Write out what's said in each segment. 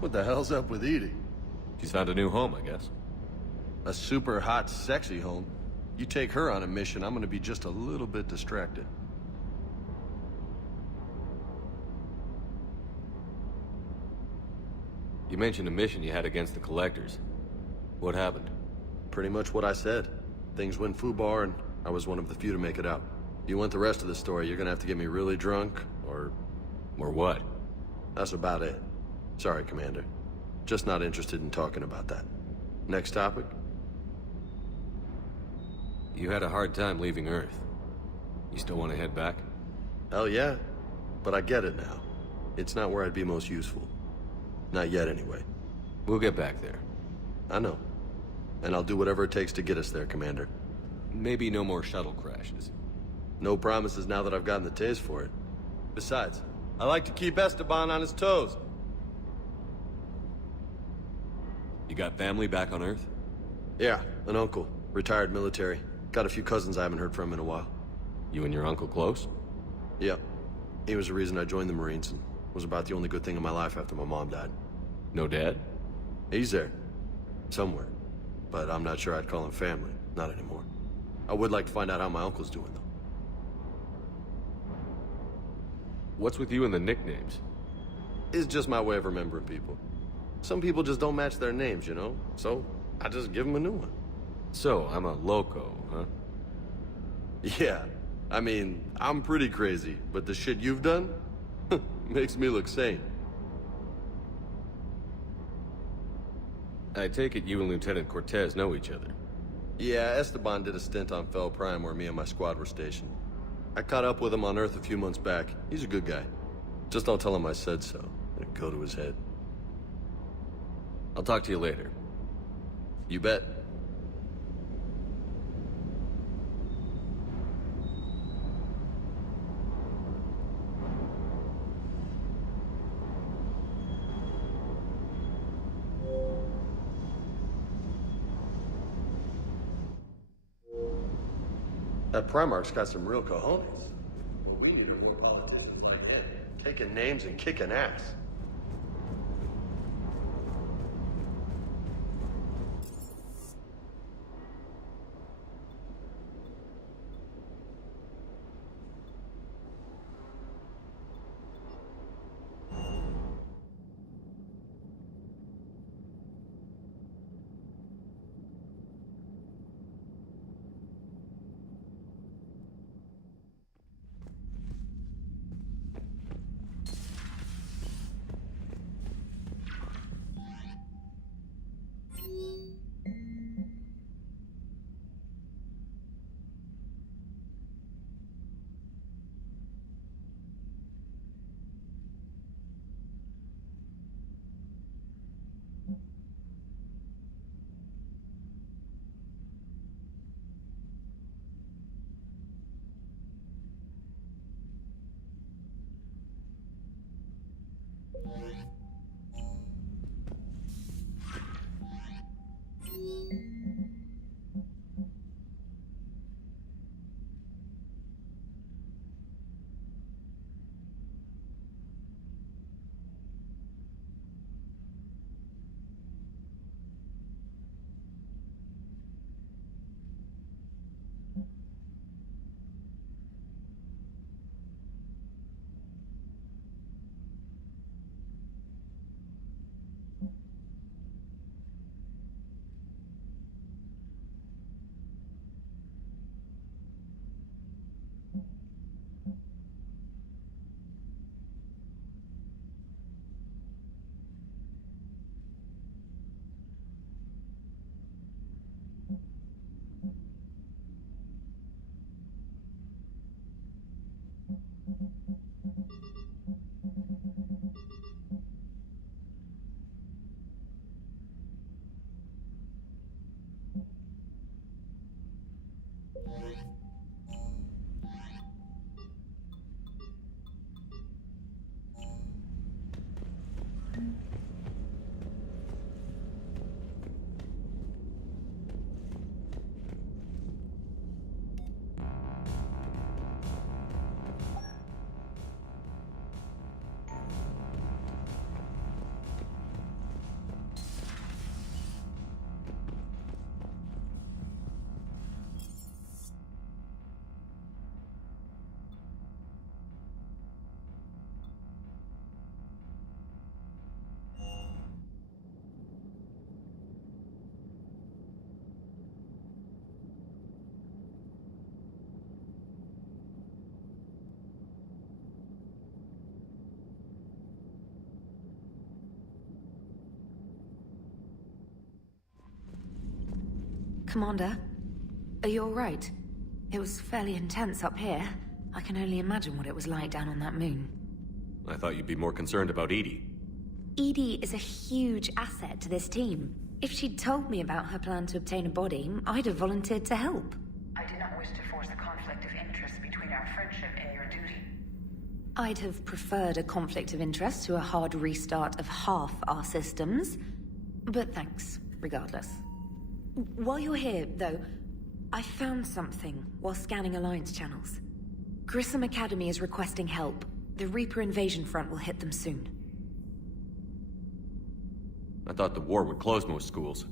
What the hell's up with Edie? She's found a new home, I guess. A super hot, sexy home. You take her on a mission, I'm gonna be just a little bit distracted. You mentioned a mission you had against the Collectors. What happened? Pretty much what I said. Things went foobar, and I was one of the few to make it out. If you want the rest of the story, you're gonna have to get me really drunk, or... Or what? That's about it. Sorry, Commander. Just not interested in talking about that. Next topic? You had a hard time leaving Earth. You still want to head back? Hell yeah. But I get it now. It's not where I'd be most useful. Not yet, anyway. We'll get back there. I know. And I'll do whatever it takes to get us there, Commander. Maybe no more shuttle crashes. No promises now that I've gotten the taste for it. Besides, I like to keep Esteban on his toes. You got family back on Earth? Yeah, an uncle. Retired military. Got a few cousins I haven't heard from in a while. You and your uncle close? Yep. He was the reason I joined the Marines and was about the only good thing in my life after my mom died. No dad? He's there. Somewhere. But I'm not sure I'd call him family. Not anymore. I would like to find out how my uncle's doing, though. What's with you and the nicknames? It's just my way of remembering people. Some people just don't match their names, you know? So, I just give them a new one. So, I'm a loco, huh? Yeah. I mean, I'm pretty crazy, but the shit you've done makes me look sane. I take it you and Lieutenant Cortez know each other. Yeah, Esteban did a stint on Fel Prime where me and my squad were stationed. I caught up with him on Earth a few months back. He's a good guy. Just don't tell him I said so. It'll go to his head. I'll talk to you later. You bet. That Primarch's got some real cojones. What we need are more politicians like him, taking names and kicking ass. Commander, are you alright? It was fairly intense up here. I can only imagine what it was like down on that moon. I thought you'd be more concerned about Edie. Edie is a huge asset to this team. If she'd told me about her plan to obtain a body, I'd have volunteered to help. I did not wish to force a conflict of interest between our friendship and your duty. I'd have preferred a conflict of interest to a hard restart of half our systems. But thanks, regardless. While you're here, though, I found something while scanning Alliance channels. Grissom Academy is requesting help. The Reaper invasion front will hit them soon. I thought the war would close most schools.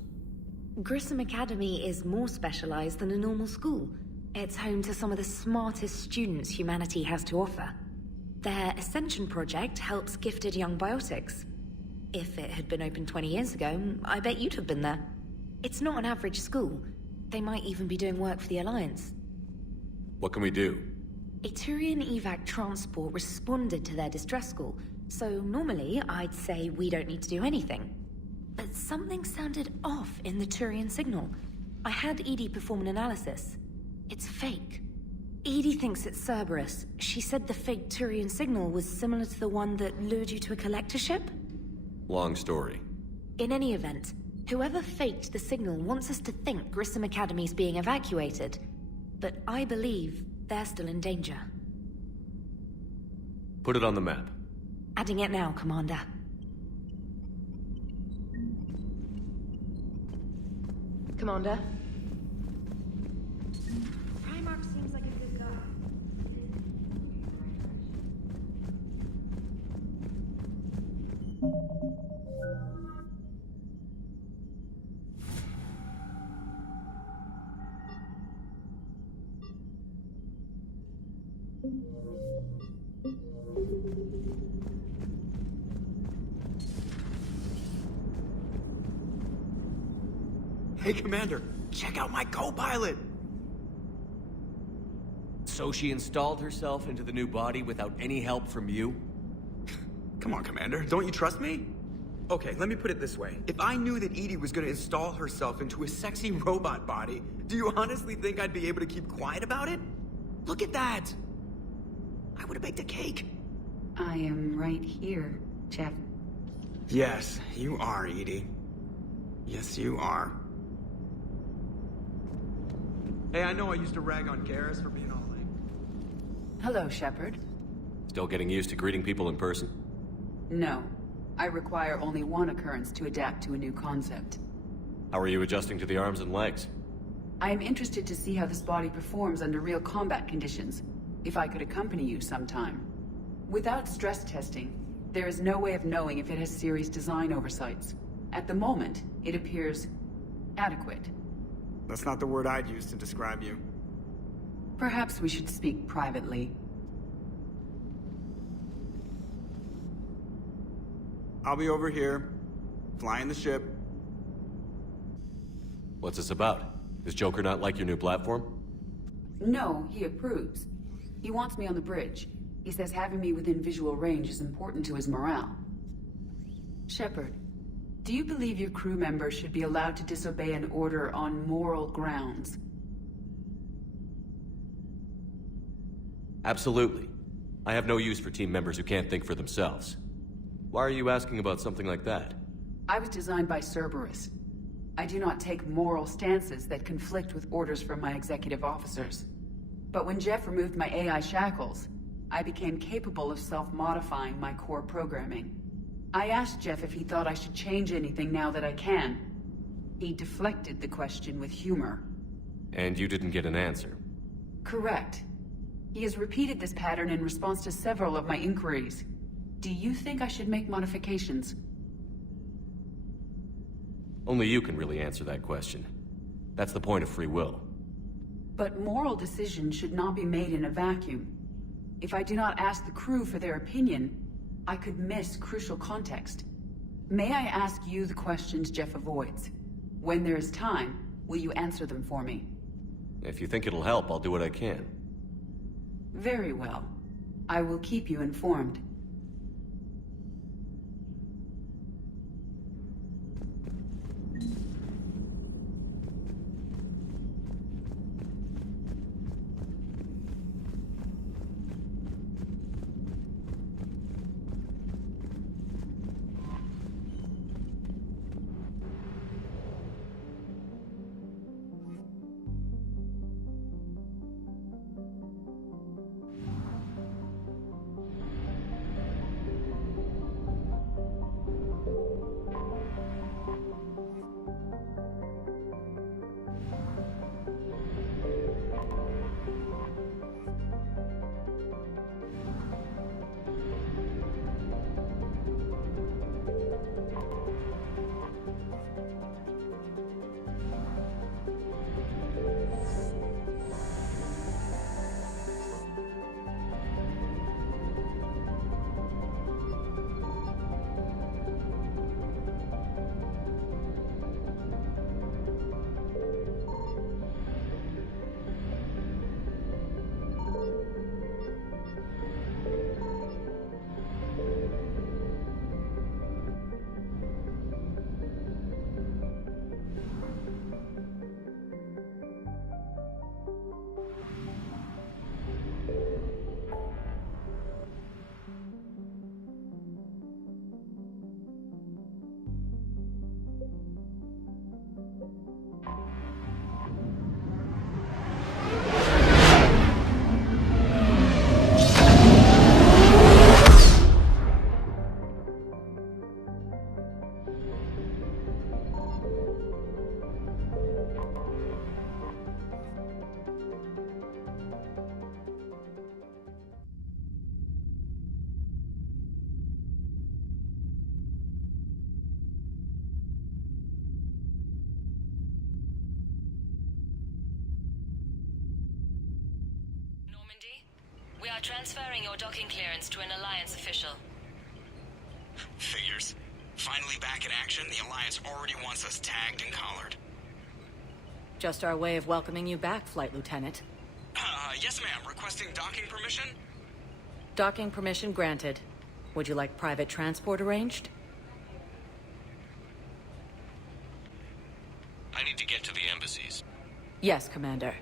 Grissom Academy is more specialized than a normal school. It's home to some of the smartest students humanity has to offer. Their Ascension project helps gifted young biotics. If it had been open 20 years ago, I bet you'd have been there. It's not an average school. They might even be doing work for the Alliance. What can we do? A Turian evac transport responded to their distress call, so normally I'd say we don't need to do anything. But something sounded off in the Turian signal. I had Edie perform an analysis. It's fake. Edie thinks it's Cerberus. She said the fake Turian signal was similar to the one that lured you to a collector ship? Long story. In any event, whoever faked the signal wants us to think Grissom Academy's being evacuated. But I believe they're still in danger. Put it on the map. Adding it now, Commander. Commander? Primarch seems like a good guy. Hey, Commander, check out my co-pilot! So she installed herself into the new body without any help from you? Come on, Commander, don't you trust me? Okay, let me put it this way. If I knew that Edie was gonna install herself into a sexy robot body, do you honestly think I'd be able to keep quiet about it? Look at that! I would've baked a cake. I am right here, Jeff. Yes, you are, Edie. Yes, you are. Hey, I know I used to rag on Garrus for being all like... Hello, Shepard. Still getting used to greeting people in person? No. I require only one occurrence to adapt to a new concept. How are you adjusting to the arms and legs? I am interested to see how this body performs under real combat conditions. If I could accompany you sometime. Without stress testing, there is no way of knowing if it has serious design oversights. At the moment, it appears adequate. That's not the word I'd use to describe you. Perhaps we should speak privately. I'll be over here, flying the ship. What's this about? Does Joker not like your new platform? No, he approves. He wants me on the bridge. He says having me within visual range is important to his morale. Shepard, do you believe your crew members should be allowed to disobey an order on moral grounds? Absolutely. I have no use for team members who can't think for themselves. Why are you asking about something like that? I was designed by Cerberus. I do not take moral stances that conflict with orders from my executive officers. But when Jeff removed my AI shackles, I became capable of self-modifying my core programming. I asked Jeff if he thought I should change anything now that I can. He deflected the question with humor. And you didn't get an answer? Correct. He has repeated this pattern in response to several of my inquiries. Do you think I should make modifications? Only you can really answer that question. That's the point of free will. But moral decisions should not be made in a vacuum. If I do not ask the crew for their opinion, I could miss crucial context. May I ask you the questions Jeff avoids? When there is time, will you answer them for me? If you think it'll help, I'll do what I can. Very well. I will keep you informed. Normandy. We are transferring your docking clearance to an Alliance official. Figures. Finally back in action, the Alliance already wants us tagged and collared. Just our way of welcoming you back, Flight Lieutenant. Yes ma'am, requesting docking permission? Docking permission granted. Would you like private transport arranged? I need to get to the embassies. Yes, Commander.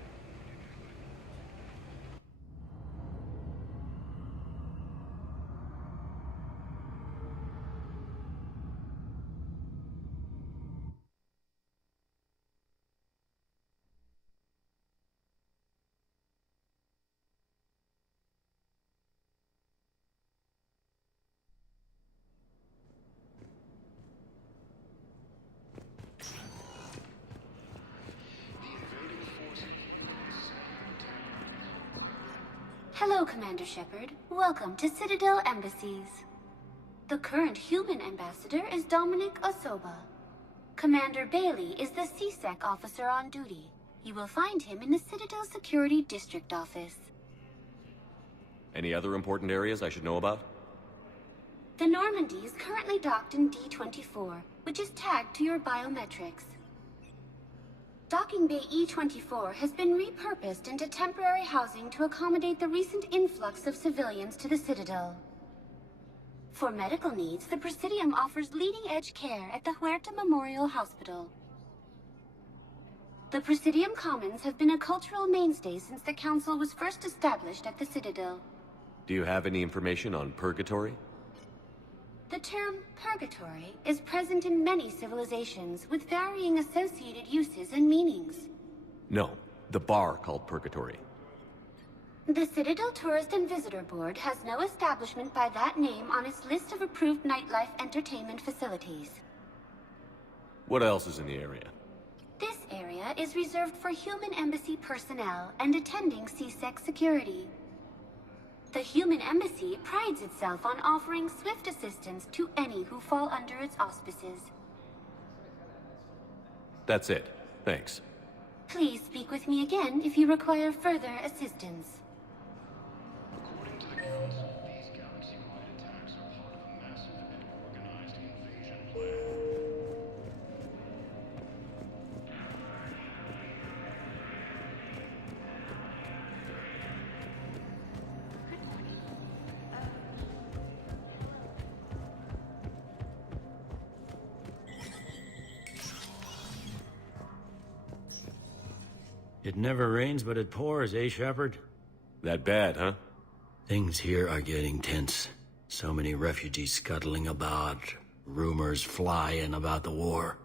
Hello, Commander Shepard. Welcome to Citadel Embassies. The current human ambassador is Dominic Osoba. Commander Bailey is the CSEC officer on duty. You will find him in the Citadel Security District Office. Any other important areas I should know about? The Normandy is currently docked in D-24, which is tagged to your biometrics. Docking Bay E-24 has been repurposed into temporary housing to accommodate the recent influx of civilians to the Citadel. For medical needs, the Presidium offers leading-edge care at the Huerta Memorial Hospital. The Presidium Commons have been a cultural mainstay since the Council was first established at the Citadel. Do you have any information on Purgatory? The term purgatory is present in many civilizations with varying associated uses and meanings. No, the bar called Purgatory. The Citadel Tourist and Visitor Board has no establishment by that name on its list of approved nightlife entertainment facilities. What else is in the area? This area is reserved for human embassy personnel and attending CSEC security. The Human Embassy prides itself on offering swift assistance to any who fall under its auspices. That's it. Thanks. Please speak with me again if you require further assistance. According to the Council, these galaxy-wide attacks are part of a massive and organized invasion plan. It never rains, but it pours, eh, Shepard? That bad, huh? Things here are getting tense. So many refugees scuttling about, rumors flying about the war.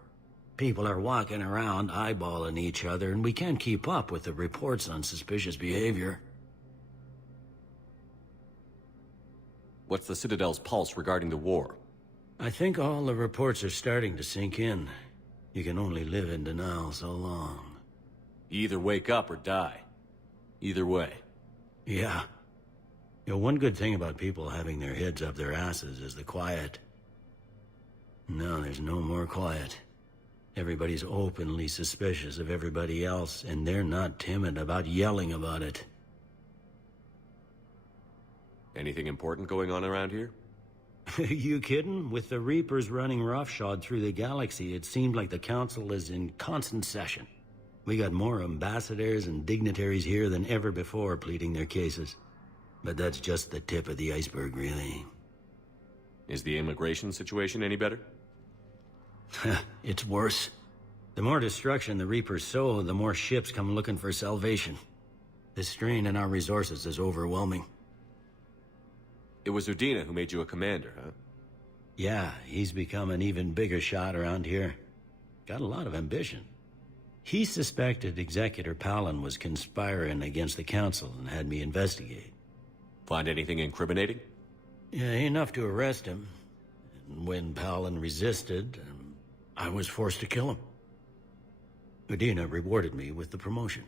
People are walking around eyeballing each other, and we can't keep up with the reports on suspicious behavior. What's the Citadel's pulse regarding the war? I think all the reports are starting to sink in. You can only live in denial so long. You either wake up or die. Either way. Yeah. You know, one good thing about people having their heads up their asses is the quiet. No, there's no more quiet. Everybody's openly suspicious of everybody else, and they're not timid about yelling about it. Anything important going on around here? You kidding? With the Reapers running roughshod through the galaxy, it seemed like the Council is in constant session. We got more ambassadors and dignitaries here than ever before pleading their cases. But that's just the tip of the iceberg, really. Is the immigration situation any better? It's worse. The more destruction the Reapers sow, the more ships come looking for salvation. The strain on our resources is overwhelming. It was Udina who made you a commander, huh? Yeah, he's become an even bigger shot around here. Got a lot of ambition. He suspected Executor Palin was conspiring against the Council and had me investigate. Find anything incriminating? Yeah, enough to arrest him. And when Palin resisted, I was forced to kill him. Udina rewarded me with the promotion.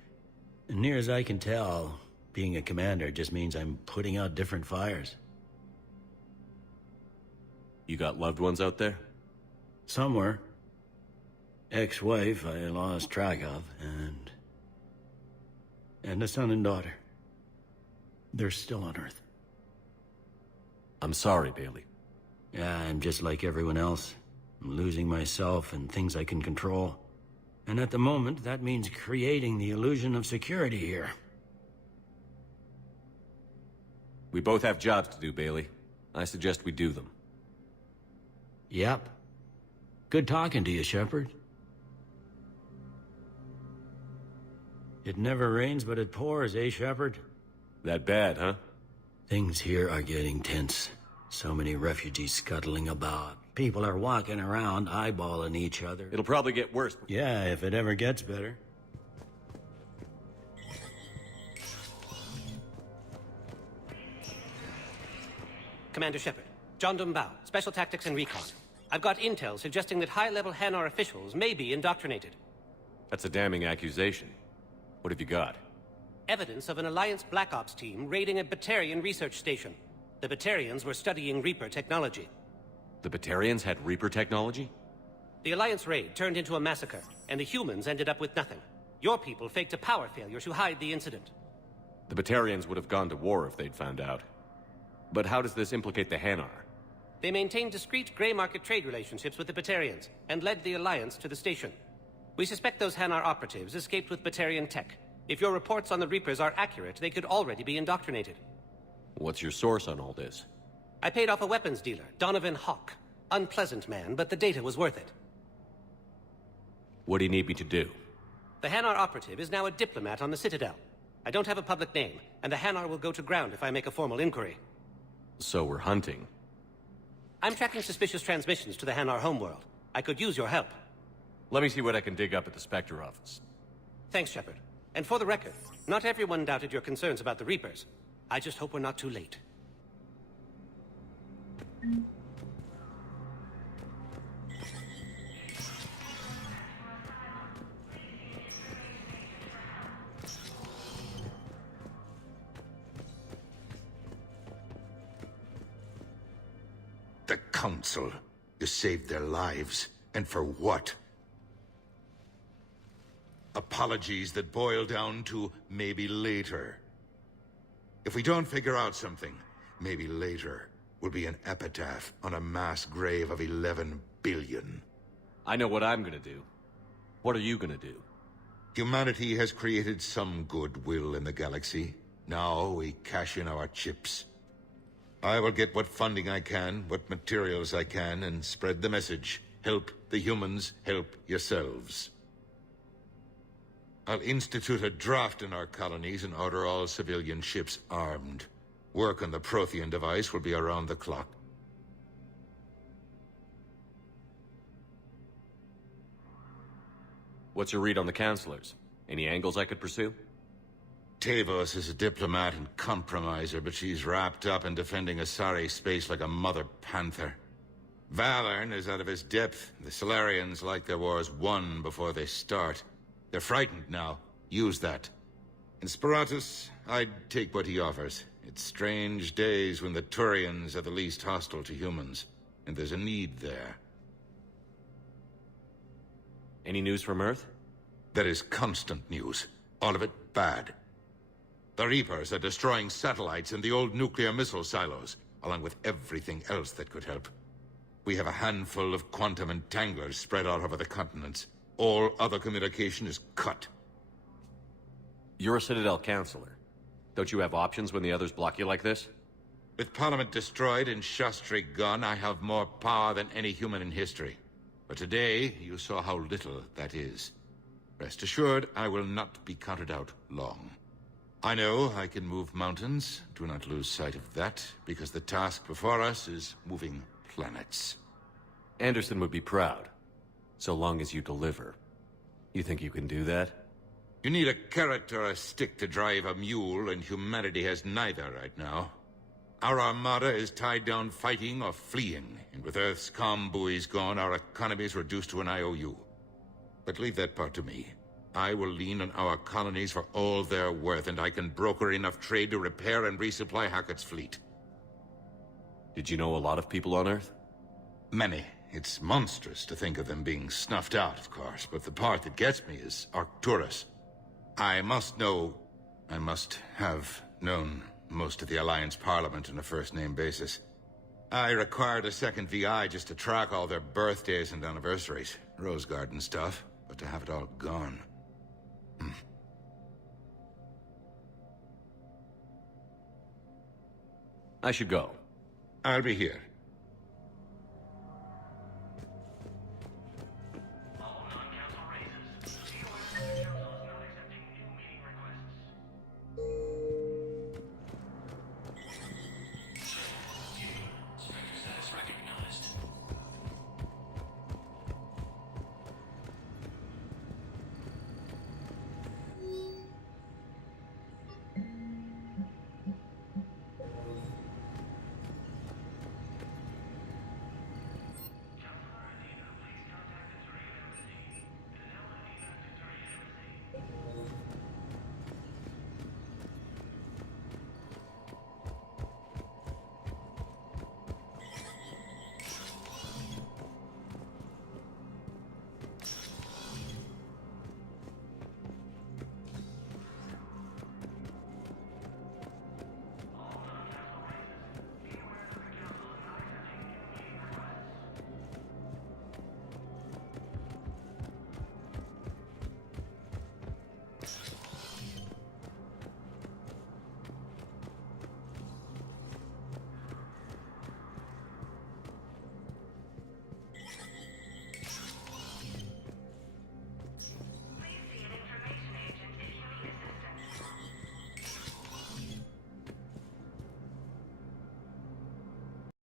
And near as I can tell, being a commander just means I'm putting out different fires. You got loved ones out there? Somewhere. Ex-wife I lost track of, and a son and daughter. They're still on Earth. I'm sorry, Bailey. Yeah, I'm just like everyone else. I'm losing myself and things I can control. And at the moment, that means creating the illusion of security here. We both have jobs to do, Bailey. I suggest we do them. Yep. Good talking to you, Shepard. It never rains, but it pours, eh, Shepard? That bad, huh? Things here are getting tense. So many refugees scuttling about. People are walking around, eyeballing each other. It'll probably get worse. Yeah, if it ever gets better. Commander Shepard, John Dumbao, Special Tactics and Recon. I've got intel suggesting that high-level Hanar officials may be indoctrinated. That's a damning accusation. What have you got? Evidence of an Alliance Black Ops team raiding a Batarian research station. The Batarians were studying Reaper technology. The Batarians had Reaper technology? The Alliance raid turned into a massacre, and the humans ended up with nothing. Your people faked a power failure to hide the incident. The Batarians would have gone to war if they'd found out. But how does this implicate the Hanar? They maintained discreet gray market trade relationships with the Batarians, and led the Alliance to the station. We suspect those Hanar operatives escaped with Batarian tech. If your reports on the Reapers are accurate, they could already be indoctrinated. What's your source on all this? I paid off a weapons dealer, Donovan Hawk. Unpleasant man, but the data was worth it. What do you need me to do? The Hanar operative is now a diplomat on the Citadel. I don't have a public name, and the Hanar will go to ground if I make a formal inquiry. So we're hunting. I'm tracking suspicious transmissions to the Hanar homeworld. I could use your help. Let me see what I can dig up at the Spectre office. Thanks, Shepard. And for the record, not everyone doubted your concerns about the Reapers. I just hope we're not too late. The Council. You saved their lives. And for what? Apologies that boil down to maybe later. If we don't figure out something, maybe later will be an epitaph on a mass grave of 11 billion. I know what I'm gonna do. What are you gonna do? Humanity has created some goodwill in the galaxy. Now we cash in our chips. I will get what funding I can, what materials I can, and spread the message. Help the humans, help yourselves. I'll institute a draft in our colonies and order all civilian ships armed. Work on the Prothean device will be around the clock. What's your read on the counselors? Any angles I could pursue? Tavos is a diplomat and compromiser, but she's wrapped up in defending Asari space like a mother panther. Valern is out of his depth. The Solarians like their wars won before they start. They're frightened now. Use that. In Sparatus, I'd take what he offers. It's strange days when the Turians are the least hostile to humans, and there's a need there. Any news from Earth? There is constant news. All of it bad. The Reapers are destroying satellites and the old nuclear missile silos, along with everything else that could help. We have a handful of quantum entanglers spread out over the continents. All other communication is cut. You're a Citadel counselor. Don't you have options when the others block you like this? With Parliament destroyed and Shastri gone, I have more power than any human in history. But today, you saw how little that is. Rest assured, I will not be counted out long. I know I can move mountains. Do not lose sight of that, because the task before us is moving planets. Anderson would be proud, so long as you deliver. You think you can do that? You need a carrot or a stick to drive a mule, and humanity has neither right now. Our armada is tied down fighting or fleeing, and with Earth's comm buoys gone, our economy is reduced to an IOU. But leave that part to me. I will lean on our colonies for all they're worth, and I can broker enough trade to repair and resupply Hackett's fleet. Did you know a lot of people on Earth? Many. It's monstrous to think of them being snuffed out, of course, but the part that gets me is Arcturus. I must have known most of the Alliance Parliament on a first-name basis. I required a second VI just to track all their birthdays and anniversaries. Rose Garden stuff, but to have it all gone. I should go. I'll be here.